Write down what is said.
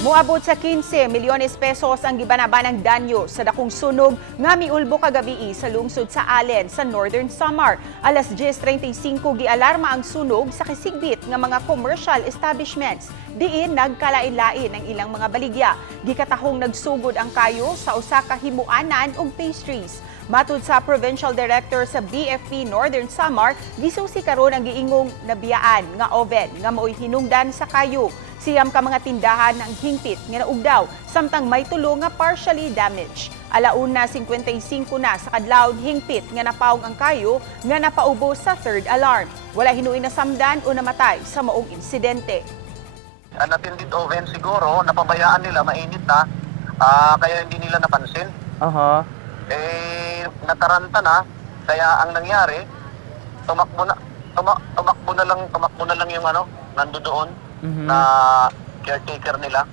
Muabot sa 15 milyones pesos ang gibanabanang danyo sa dakong sunog nga miulbo kagabi sa lungsod sa Allen sa Northern Samar. Alas 10:35 gialarma ang sunog sa kisigbit nga mga commercial establishments. Diin nagkalain-lain ang ilang mga baligya. Gikatahong nagsugod ang kayo sa usa ka himuanan ug pastries. Matud sa Provincial Director sa BFP Northern Samar, gisusi karon ang giingong nabiyaan nga oven nga mao'y hinungdan sa kayo. Siyam ka mga tindahan ng hingpit nga naugdaw, samtang may tulo nga partially damaged. Alauna 55 na sa kadlawon hingpit nga napawong ang kayo nga napaubo sa third alarm. Wala hinuin na samdan o namatay sa maong insidente. Ang natindid oven siguro, napabayaan nila, mainit na, kaya hindi nila napansin. Nataranta na, kaya ang nangyari, tumakbo na lang yung nandoon na caretaker nila.